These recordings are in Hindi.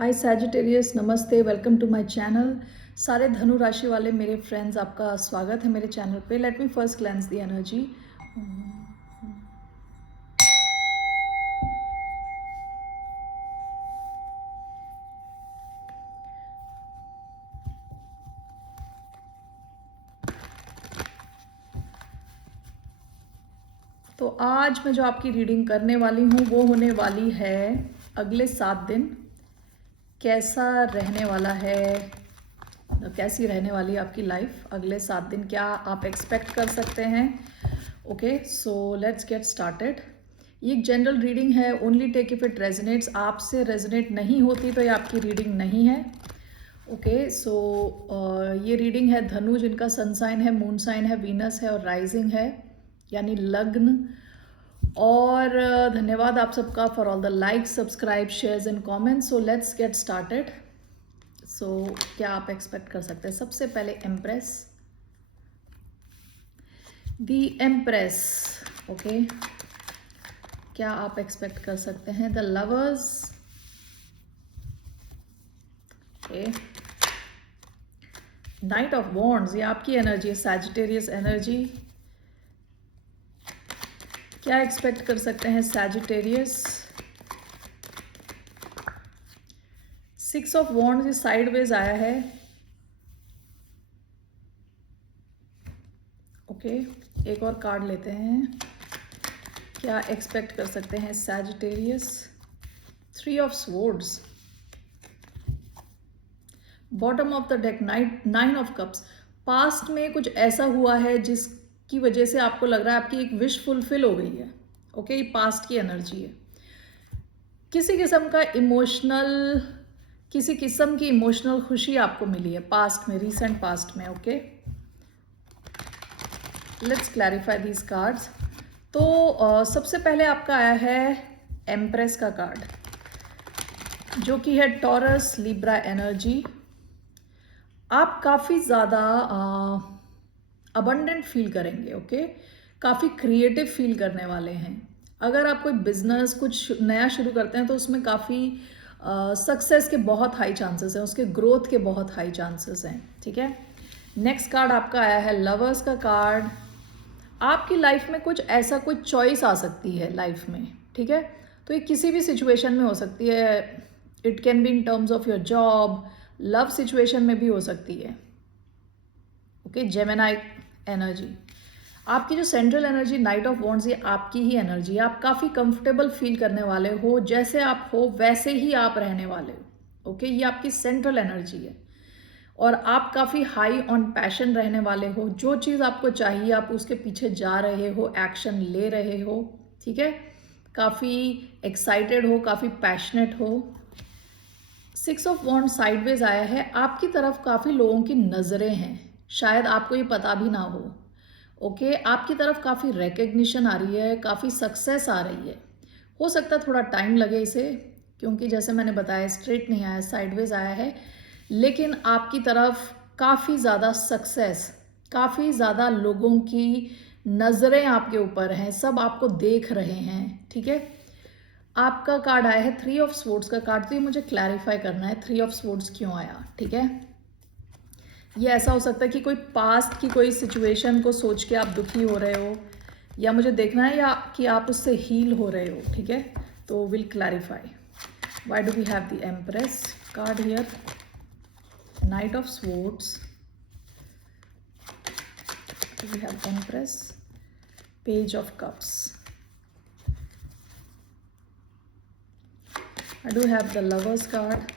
हाय सैजिटेरियस, नमस्ते, वेलकम टू माय चैनल। सारे धनु राशि वाले मेरे फ्रेंड्स, आपका स्वागत है मेरे चैनल पे। Let me first cleanse the energy. तो आज मैं जो आपकी रीडिंग करने वाली हूँ वो होने वाली है अगले 7 दिन कैसा रहने वाला है, कैसी रहने वाली है आपकी लाइफ। अगले 7 दिन क्या आप एक्सपेक्ट कर सकते हैं। Okay, so let's get started. ये एक जनरल रीडिंग है, only take if it resonates. आपसे रेजोनेट नहीं होती तो ये आपकी रीडिंग नहीं है। ओके, सो ये रीडिंग है धनु, जिनका सन साइन है, मून साइन है, वीनस है और राइजिंग है यानी लग्न। और धन्यवाद आप सबका for all the likes, subscribe, shares and comments. So let's get started. So क्या आप एक्सपेक्ट कर सकते हैं। सबसे पहले एम्प्रेस, दी एम्प्रेस। ओके, क्या आप एक्सपेक्ट कर सकते हैं। The lovers, okay, night of wands, ये आपकी एनर्जी है, सैजिटेरियस एनर्जी। क्या एक्सपेक्ट कर सकते हैं सैजिटेरियस। सिक्स ऑफ वॉन्ड्स, ये साइडवेज आया है। ओके, एक और कार्ड लेते हैं। क्या एक्सपेक्ट कर सकते हैं Sagittarius. Three of swords, bottom of the deck, nine of cups. Past में कुछ ऐसा हुआ है जिसकी वजह से आपको लग रहा है आपकी एक विश फुलफिल हो गई है। ओके, ये पास्ट की एनर्जी है। किसी किस्म का इमोशनल, किसी किस्म की इमोशनल खुशी आपको मिली है पास्ट में, रीसेंट पास्ट में। Okay, let's clarify these cards. तो सबसे पहले आपका आया है एम्प्रेस का कार्ड, जो कि है टॉरस लिब्रा एनर्जी। आप काफ़ी ज़्यादा अबंडेंट फील करेंगे। ओके, काफ़ी क्रिएटिव फील करने वाले हैं। अगर आप कोई बिजनेस कुछ नया शुरू करते हैं तो उसमें काफ़ी सक्सेस के बहुत हाई चांसेस हैं, उसके ग्रोथ के बहुत हाई चांसेस हैं। ठीक है, नेक्स्ट कार्ड आपका आया है लवर्स का कार्ड। आपकी लाइफ में कुछ ऐसा, कोई चॉइस आ सकती है लाइफ में। ठीक है, तो ये किसी भी सिचुएशन में हो सकती है। It can be in terms of your job, love situation में भी हो सकती है। ओके, जेमिनाई एनर्जी, आपकी जो central energy night of wands, ये आपकी ही एनर्जी है। आप काफ़ी कंफर्टेबल फील करने वाले हो, जैसे आप हो वैसे ही आप रहने वाले हो। ओके, ये आपकी सेंट्रल एनर्जी है। और आप काफ़ी हाई ऑन पैशन रहने वाले हो। जो चीज़ आपको चाहिए आप उसके पीछे जा रहे हो, एक्शन ले रहे हो। ठीक है, काफ़ी एक्साइटेड हो, काफ़ी पैशनेट हो। सिक्स ऑफ वॉन्ड साइडवेज आया है। आपकी तरफ काफ़ी लोगों की नज़रें हैं, शायद आपको ये पता भी ना हो। ओके, आपकी तरफ काफ़ी रिकग्निशन आ रही है, काफ़ी सक्सेस आ रही है। हो सकता है थोड़ा टाइम लगे इसे, क्योंकि जैसे मैंने बताया स्ट्रेट नहीं आया, साइडवेज आया है। लेकिन आपकी तरफ काफ़ी ज़्यादा सक्सेस, काफ़ी ज़्यादा लोगों की नज़रें आपके ऊपर हैं, सब आपको देख रहे हैं। ठीक है, आपका कार्ड आया है थ्री ऑफ स्वॉर्ड्स का कार्ड। तो ये मुझे क्लैरिफाई करना है थ्री ऑफ स्वॉर्ड्स क्यों आया। ठीक है, ये ऐसा हो सकता है कि कोई पास्ट की कोई सिचुएशन को सोच के आप दुखी हो रहे हो, या मुझे देखना है या कि आप उससे हील हो रहे हो। ठीक है, तो will clarify. Why do we have the empress card here, knight of swords, we have empress, page of cups, I do have the lovers card,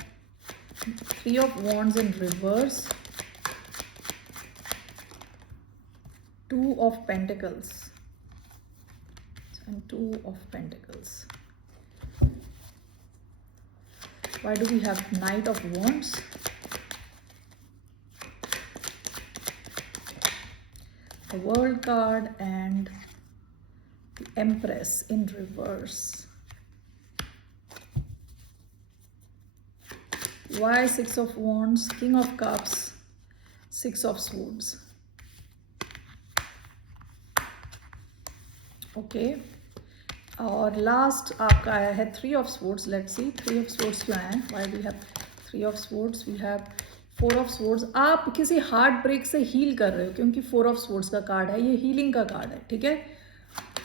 three of wands in reverse, two of pentacles and two of pentacles. Why do we have knight of wands, the world card and the empress in reverse? Why six of wands, king of cups, six of swords? Okay, और लास्ट आपका आया है 3 of swords. Let's see 3 of swords क्यों आया है, why we have 3 of swords, we have 4 of swords. आप किसी हार्ट ब्रेक से हील कर रहे हो, क्योंकि 4 ऑफ स्वॉर्ड्स का कार्ड है, ये हीलिंग का कार्ड है, ठीक है।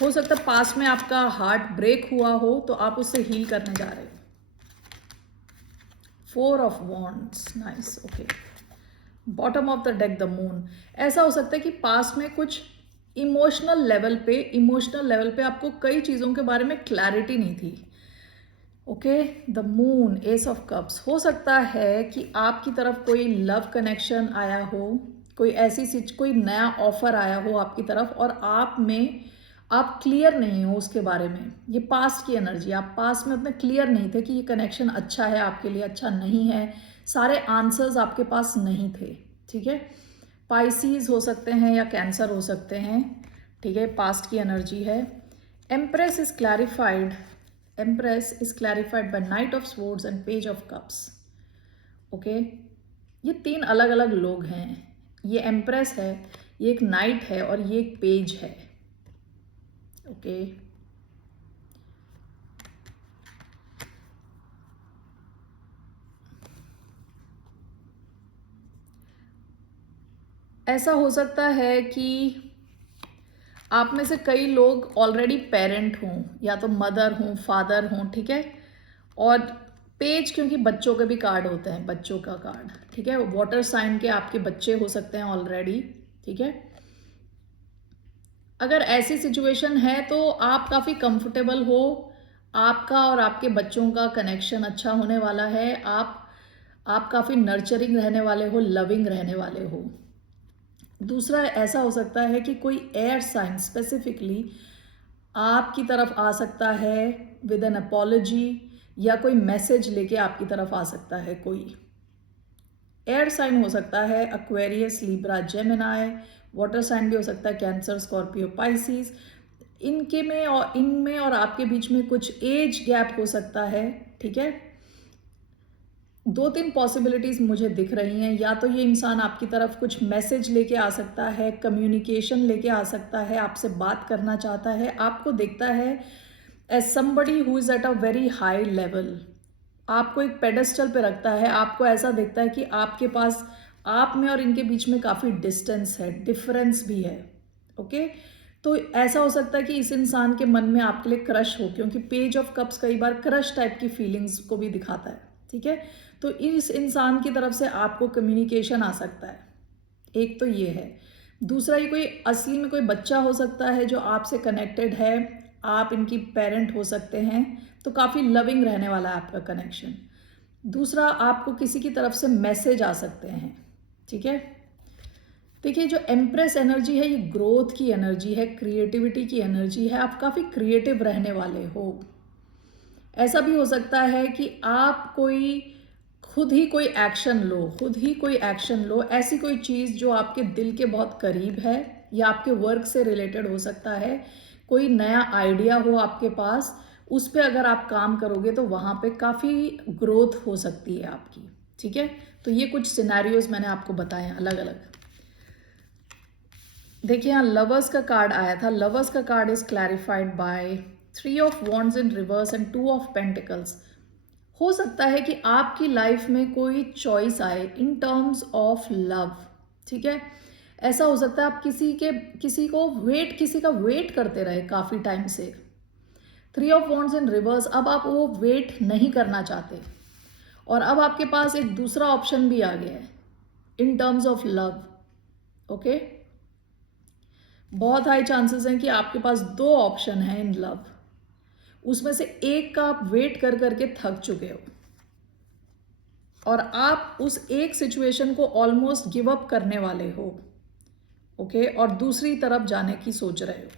हो सकता है पास्ट में आपका हार्ट ब्रेक हुआ हो, तो आप उससे हील करने जा रहे हो। 4 of wands, nice, okay. Bottom of the deck the moon. ऐसा हो सकता है कि पास्ट में कुछ इमोशनल लेवल पे आपको कई चीज़ों के बारे में क्लैरिटी नहीं थी। Okay, the moon, S of cups. हो सकता है कि आपकी तरफ कोई लव कनेक्शन आया हो, कोई नया ऑफर आया हो आपकी तरफ, और आप क्लियर नहीं हो उसके बारे में। ये पास्ट की एनर्जी, आप पास्ट में उतने क्लियर नहीं थे कि ये कनेक्शन अच्छा है आपके लिए, अच्छा नहीं है। सारे आंसर्स आपके पास नहीं थे, ठीक है। पाइसीज हो सकते हैं या कैंसर हो सकते हैं, ठीक है, पास्ट की एनर्जी है। Empress is clarified, empress is clarified by knight of swords and page of cups. Okay, ये 3 अलग अलग लोग हैं। ये एम्प्रेस है, ये एक नाइट है, और ये एक पेज है। ओके, ऐसा हो सकता है कि आप में से कई लोग ऑलरेडी पेरेंट हों, या तो मदर हों, फादर हों, ठीक है। और पेज, क्योंकि बच्चों के भी कार्ड होते हैं, बच्चों का कार्ड, ठीक है। वाटर साइन के आपके बच्चे हो सकते हैं ऑलरेडी, ठीक है। अगर ऐसी सिचुएशन है तो आप काफ़ी कंफर्टेबल हो, आपका और आपके बच्चों का कनेक्शन अच्छा होने वाला है। आप काफ़ी नर्चरिंग रहने वाले हो, लविंग रहने वाले हो। दूसरा, ऐसा हो सकता है कि कोई एयर साइन स्पेसिफिकली आपकी तरफ आ सकता है विद एन अपॉलॉजी, या कोई मैसेज लेके आपकी तरफ आ सकता है। कोई एयर साइन हो सकता है, Aquarius, Libra, Gemini. Water sign भी हो सकता है, कैंसर, स्कॉर्पियो, पाइसिस। इनमें और आपके बीच में कुछ एज गैप हो सकता है, ठीक है। 2-3 पॉसिबिलिटीज़ मुझे दिख रही हैं। या तो ये इंसान आपकी तरफ कुछ मैसेज लेके आ सकता है, कम्युनिकेशन लेके आ सकता है, आपसे बात करना चाहता है, आपको देखता है as somebody who is at a very high level. आपको एक पेडेस्टल पे रखता है, आपको ऐसा दिखता है कि आपके पास, आप में और इनके बीच में काफ़ी डिस्टेंस है, डिफरेंस भी है। ओके, तो ऐसा हो सकता है कि इस इंसान के मन में आपके लिए क्रश हो, क्योंकि पेज ऑफ कप्स कई बार क्रश टाइप की फीलिंग्स को भी दिखाता है, ठीक है। तो इस इंसान की तरफ से आपको कम्युनिकेशन आ सकता है, एक तो ये है। दूसरा, ये कोई असली में कोई बच्चा हो सकता है जो आपसे कनेक्टेड है, आप इनकी पेरेंट हो सकते हैं, तो काफ़ी लविंग रहने वाला है आपका कनेक्शन। दूसरा, आपको किसी की तरफ से मैसेज आ सकते हैं, ठीक है। देखिए, जो एम्प्रेस एनर्जी है, ये ग्रोथ की एनर्जी है, क्रिएटिविटी की एनर्जी है। आप काफ़ी क्रिएटिव रहने वाले हो। ऐसा भी हो सकता है कि आप खुद ही कोई एक्शन लो, ऐसी कोई चीज़ जो आपके दिल के बहुत करीब है, या आपके वर्क से रिलेटेड हो सकता है। कोई नया आइडिया हो आपके पास, उस पे अगर आप काम करोगे तो वहाँ पे काफ़ी ग्रोथ हो सकती है आपकी, ठीक है। तो ये कुछ सिनेरियोज मैंने आपको बताए हैं अलग अलग। देखिए, यहाँ लवर्स का कार्ड आया था। लवर्स का card is clarified by 3 of wands in reverse and 2 of pentacles. हो सकता है कि आपकी लाइफ में कोई चॉइस आए इन टर्म्स ऑफ लव, ठीक है। ऐसा हो सकता है आप किसी का वेट करते रहे काफ़ी टाइम से। 3 ऑफ वॉन्ड्स इन रिवर्स, अब आप वो वेट नहीं करना चाहते, और अब आपके पास एक दूसरा ऑप्शन भी आ गया है इन टर्म्स ऑफ लव। ओके, बहुत हाई चांसेस हैं कि आपके पास 2 ऑप्शन हैं इन लव, उसमें से एक का आप वेट कर करके थक चुके हो, और आप उस एक सिचुएशन को ऑलमोस्ट गिव अप करने वाले हो। ओके, और दूसरी तरफ जाने की सोच रहे हो,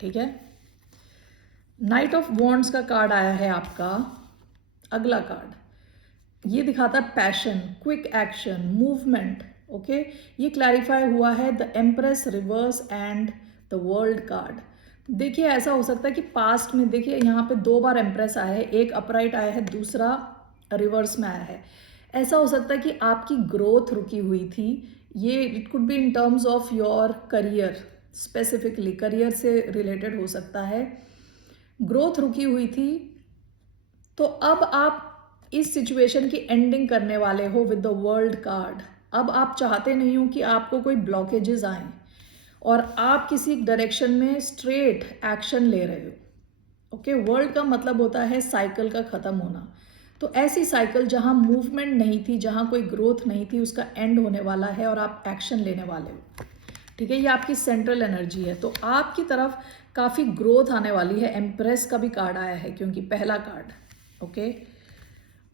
ठीक है। नाइट ऑफ वॉन्ड्स का कार्ड आया है आपका। अगला कार्ड ये दिखाता है passion, quick action, movement. Okay, ये क्लैरिफाई हुआ है the empress reverse and the world card. देखिए, ऐसा हो सकता है कि पास्ट में, देखिए यहाँ पे 2 बार एम्प्रेस आया है, एक अपराइट आया है, दूसरा रिवर्स में आया है। ऐसा हो सकता है कि आपकी ग्रोथ रुकी हुई थी। ये it could be in terms of your career, specifically career से रिलेटेड हो सकता है। ग्रोथ रुकी हुई थी, तो अब आप इस सिचुएशन की एंडिंग करने वाले हो विद द वर्ल्ड कार्ड। अब आप चाहते नहीं हो कि आपको कोई ब्लॉकेजेस आए और आप किसी डायरेक्शन में स्ट्रेट एक्शन ले रहे हो। ओके, वर्ल्ड का मतलब होता है साइकिल का ख़त्म होना। तो ऐसी साइकिल जहां मूवमेंट नहीं थी, जहां कोई ग्रोथ नहीं थी, उसका एंड होने वाला है और आप एक्शन लेने वाले हो। ठीक है, ये आपकी सेंट्रल एनर्जी है। तो आपकी तरफ काफ़ी ग्रोथ आने वाली है। एम्प्रेस का भी कार्ड आया है क्योंकि पहला कार्ड। ओके,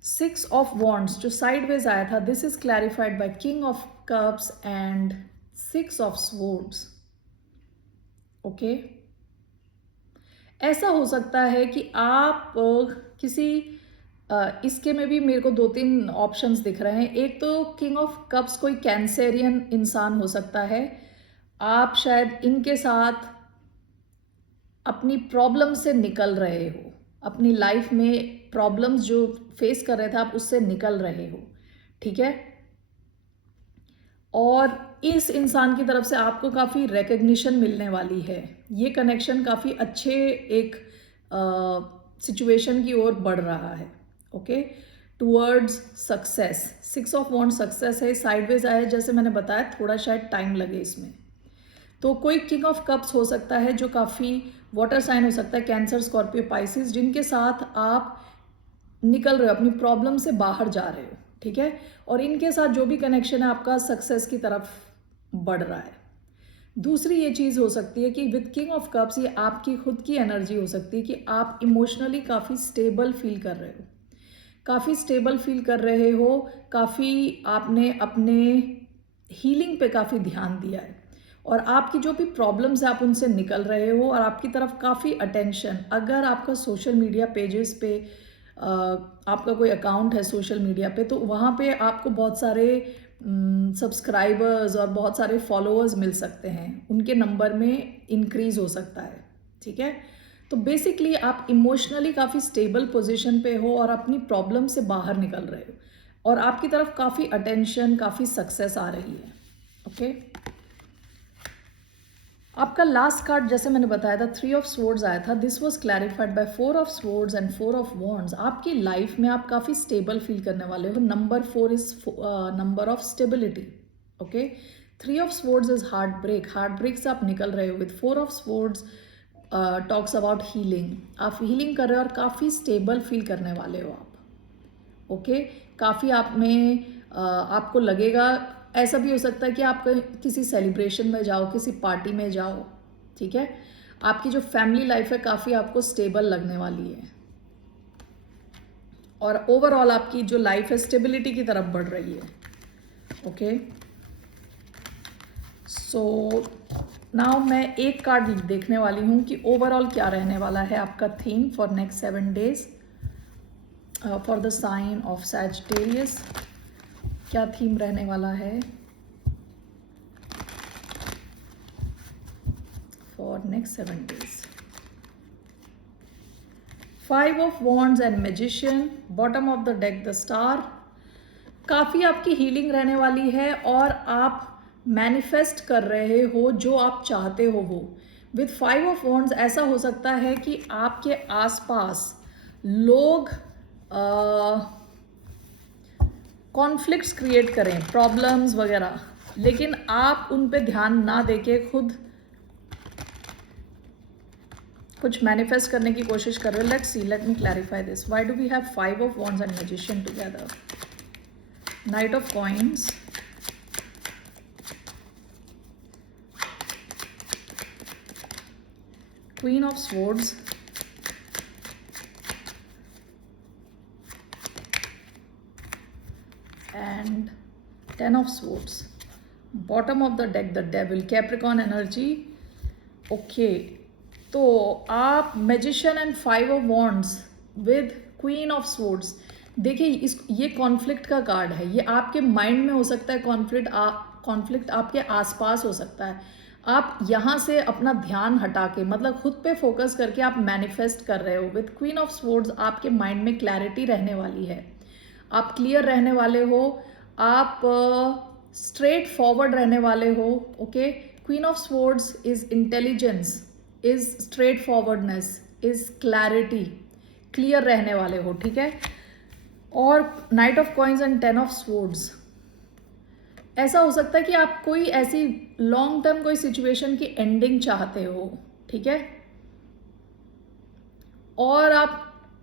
6 ऑफ वॉन्ड्स जो साइडवेज आया था, this is clarified by king of cups and 6 of swords. Okay, ऐसा हो सकता है कि आप किसी इसके में भी मेरे को 2-3 ऑप्शंस दिख रहे हैं। एक तो किंग ऑफ कप्स कोई कैंसेरियन इंसान हो सकता है। आप शायद इनके साथ अपनी प्रॉब्लम से निकल रहे हो, अपनी लाइफ में प्रॉब्लम्स जो फेस कर रहे थे आप उससे निकल रहे हो। ठीक है, और इस इंसान की तरफ से आपको काफ़ी रिकग्निशन मिलने वाली है। ये कनेक्शन काफ़ी अच्छे एक सिचुएशन की ओर बढ़ रहा है। Okay, towards success. 6 of wand success है, साइडवेज आया है, जैसे मैंने बताया थोड़ा शायद टाइम लगे इसमें। तो कोई किंग ऑफ कप्स हो सकता है जो काफ़ी वाटर साइन हो सकता है, कैंसर, स्कॉर्पियो, पाइसिस, जिनके साथ आप निकल रहे हो, अपनी प्रॉब्लम से बाहर जा रहे हो। ठीक है, और इनके साथ जो भी कनेक्शन है आपका सक्सेस की तरफ बढ़ रहा है। दूसरी ये चीज़ हो सकती है कि विद किंग ऑफ कप्स ये आपकी खुद की एनर्जी हो सकती है कि आप इमोशनली काफ़ी स्टेबल फील कर रहे हो, काफ़ी स्टेबल फील कर रहे हो, काफ़ी आपने अपने हीलिंग पे काफ़ी ध्यान दिया है और आपकी जो भी प्रॉब्लम्स है आप उनसे निकल रहे हो और आपकी तरफ काफ़ी अटेंशन। अगर आपका सोशल मीडिया पेजेस पे आपका कोई अकाउंट है सोशल मीडिया पे, तो वहाँ पे आपको बहुत सारे सब्सक्राइबर्स और बहुत सारे फॉलोअर्स मिल सकते हैं, उनके नंबर में इंक्रीज हो सकता है। ठीक है, तो बेसिकली आप इमोशनली काफ़ी स्टेबल पोजीशन पे हो और अपनी प्रॉब्लम से बाहर निकल रहे हो और आपकी तरफ काफ़ी अटेंशन, काफ़ी सक्सेस आ रही है। ओके, आपका लास्ट कार्ड जैसे मैंने बताया था 3 ऑफ स्वॉर्ड्स आया था, this was clarified by 4 of swords and 4 of wands. आपकी लाइफ में आप काफ़ी स्टेबल फील करने वाले हो। Number 4 is number of stability. Okay, 3 of swords is heart break, heart break से आप निकल रहे हो। With 4 of swords talks about healing, आप हीलिंग कर रहे हो और काफ़ी स्टेबल फील करने वाले हो आप। ओके, काफ़ी आप में आपको लगेगा, ऐसा भी हो सकता है कि आप किसी सेलिब्रेशन में जाओ, किसी पार्टी में जाओ। ठीक है, आपकी जो फैमिली लाइफ है काफ़ी आपको स्टेबल लगने वाली है और ओवरऑल आपकी जो लाइफ है स्टेबिलिटी की तरफ बढ़ रही है। ओके, सो नाउ मैं एक कार्ड देखने वाली हूँ कि ओवरऑल क्या रहने वाला है आपका theme for next 7 days for the sign of Sagittarius. क्या थीम रहने वाला है for next 7 days. 5 of wands and magician, bottom of the deck the star. काफ़ी आपकी हीलिंग रहने वाली है और आप मैनिफेस्ट कर रहे हो जो आप चाहते हो वो। विद 5 ऑफ वॉन्ड्स ऐसा हो सकता है कि आपके आसपास लोग कॉन्फ्लिक्ट्स क्रिएट करें, प्रॉब्लम्स वगैरह, लेकिन आप उन पे ध्यान ना देके खुद कुछ मैनिफेस्ट करने की कोशिश कर रहे हो। Let's see, let me clarify this. Why do we have 5 of wands and magician together? Knight of coins, queen of swords, and 10 of swords, bottom of the deck the devil, capricorn energy. Okay, तो आप magician and 5 of wands with queen of swords, देखिए इस ये कॉन्फ्लिक्ट का कार्ड है। ये आपके माइंड में हो सकता है कॉन्फ्लिक्ट आपके आसपास हो सकता है। आप यहाँ से अपना ध्यान हटा के, मतलब खुद पे फोकस करके आप मैनिफेस्ट कर रहे हो। विद क्वीन ऑफ स्वॉर्ड्स आपके माइंड में क्लैरिटी रहने वाली है, आप क्लियर रहने वाले हो, आप स्ट्रेट फॉरवर्ड रहने वाले हो। Okay, queen of swords is intelligence, is straight forwardness, is clarity, clear रहने वाले हो, ठीक है। और night of coins and 10 of swords, ऐसा हो सकता है कि आप कोई ऐसी लॉन्ग टर्म कोई सिचुएशन की एंडिंग चाहते हो, ठीक है, और आप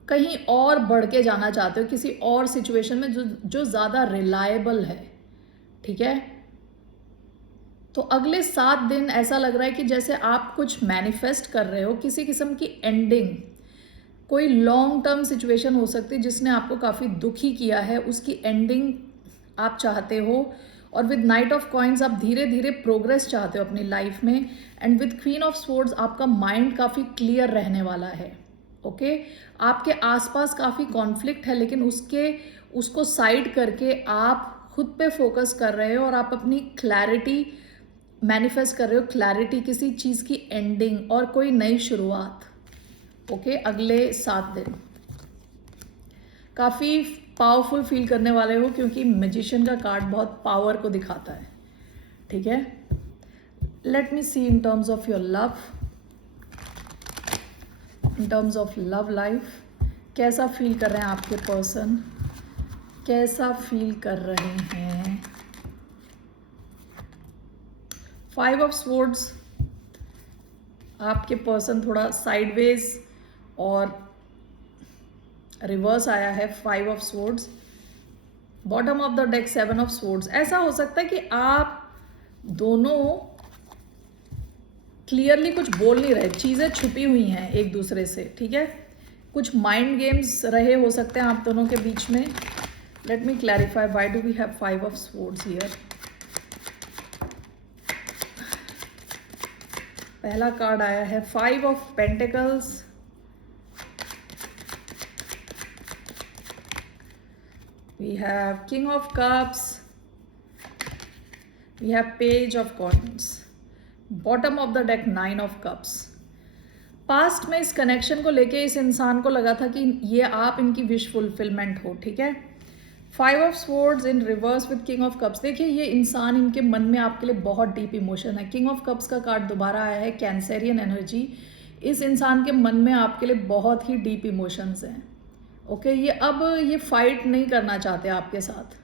कहीं और बढ़ के जाना चाहते हो किसी और सिचुएशन में जो ज़्यादा रिलायबल है, ठीक है। तो अगले 7 दिन ऐसा लग रहा है कि जैसे आप कुछ मैनिफेस्ट कर रहे हो, किसी किस्म की एंडिंग, कोई लॉन्ग टर्म सिचुएशन हो सकती है जिसने आपको काफ़ी दुखी किया है, उसकी एंडिंग आप चाहते हो। और विद नाइट ऑफ कॉइन्स आप धीरे धीरे प्रोग्रेस चाहते हो अपनी लाइफ में। And with queen of swords आपका माइंड काफ़ी क्लियर रहने वाला है, ओके। आपके आसपास काफ़ी कॉन्फ्लिक्ट है, लेकिन उसको साइड करके आप खुद पे फोकस कर रहे हो और आप अपनी क्लैरिटी मैनिफेस्ट कर रहे हो, क्लैरिटी, किसी चीज़ की एंडिंग और कोई नई शुरुआत, ओके। अगले 7 दिन काफ़ी पावरफुल फील करने वाले हो, क्योंकि मैजिशियन का कार्ड बहुत पावर को दिखाता है, ठीक है। Let me see in terms of your love, in terms of love life, कैसा फील कर रहे हैं आपके पर्सन, कैसा फील कर रहे हैं। 5 ऑफ स्वॉर्ड्स, आपके पर्सन थोड़ा साइडवेज और रिवर्स आया है 5 of swords. Bottom of the deck 7 of swords. ऐसा हो सकता है कि आप दोनों क्लियरली कुछ बोल नहीं रहे, चीज़ें छुपी हुई हैं एक दूसरे से, ठीक है। कुछ माइंड गेम्स रहे हो सकते हैं आप दोनों के बीच में। Let me clarify why do we have 5 of swords here. पहला कार्ड आया है 5 of pentacles, we have king of cups, we have page of coins, bottom of the deck 9 of cups। Past में इस कनेक्शन को लेके इस इंसान को लगा था कि ये आप इनकी विश फुलफिलमेंट हो, ठीक है। 5 of swords in reverse with king of cups. देखिए ये इंसान, इनके मन में आपके लिए बहुत डीप इमोशन है। किंग ऑफ कप्स का कार्ड दोबारा आया है, कैंसेरियन एनर्जी। इस इंसान के मन में आपके लिए बहुत ही डीप इमोशंस हैं, ओके। ये फाइट नहीं करना चाहते आपके साथ,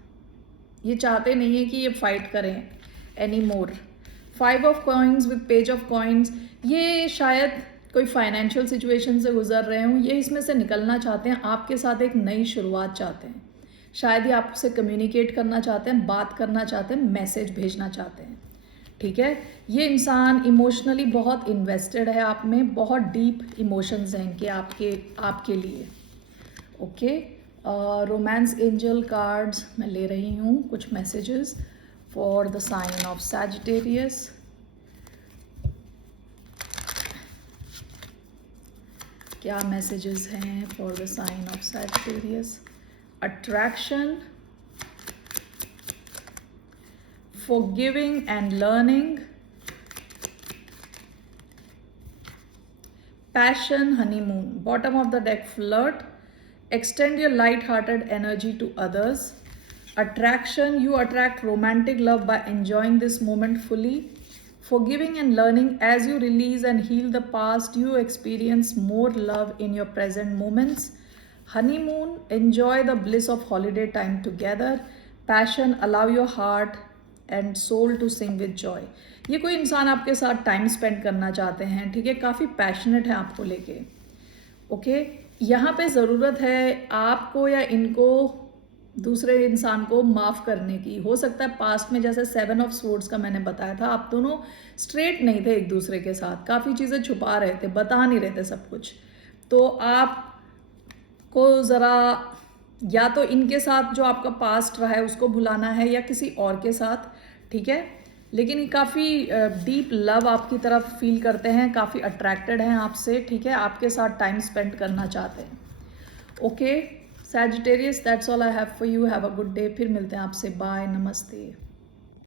ये चाहते नहीं है कि ये फाइट करें any more. 5 of coins with page of coins, ये शायद कोई फाइनेंशियल सिचुएशन से गुजर रहे हों, ये इसमें से निकलना चाहते हैं, आपके साथ एक नई शुरुआत चाहते हैं। शायद ये आपसे कम्युनिकेट करना चाहते हैं, बात करना चाहते हैं, मैसेज भेजना चाहते हैं, ठीक है। ये इंसान इमोशनली बहुत इन्वेस्टेड है आप में, बहुत डीप इमोशंस हैं इनके आपके लिए, ओके। रोमांस एंजल कार्ड्स मैं ले रही हूँ, कुछ messages for the sign of Sagittarius. क्या मैसेजेस हैं for the sign of Sagittarius? Attraction, forgiving and learning, passion, honeymoon, bottom of the deck flirt, extend your light-hearted energy to others, attraction, you attract romantic love by enjoying this moment fully, forgiving and learning, as you release and heal the past, you experience more love in your present moments, honeymoon, enjoy the bliss of holiday time together, passion, allow your heart and soul to sing with joy. ये कोई इंसान आपके साथ टाइम स्पेंड करना चाहते हैं, ठीक है, काफ़ी पैशनेट है आपको लेके, ओके। यहाँ पे ज़रूरत है आपको या इनको दूसरे इंसान को माफ़ करने की। हो सकता है पास्ट में जैसे 7 ऑफ स्वॉर्ड्स का मैंने बताया था, आप दोनों स्ट्रेट नहीं थे एक दूसरे के साथ, काफ़ी चीज़ें छुपा रहे थे, बता नहीं रहे थे सब कुछ। तो आपको ज़रा या तो इनके साथ जो आपका पास्ट रहा है उसको भुलाना है, या किसी और के साथ, ठीक है। लेकिन ये काफ़ी डीप लव आपकी तरफ फील करते हैं, काफ़ी अट्रैक्टेड हैं आपसे, ठीक है, आपके साथ टाइम स्पेंड करना चाहते हैं, okay. Sagittarius, that's all I have for you. Have a good day. फिर मिलते हैं आपसे, बाय, नमस्ते।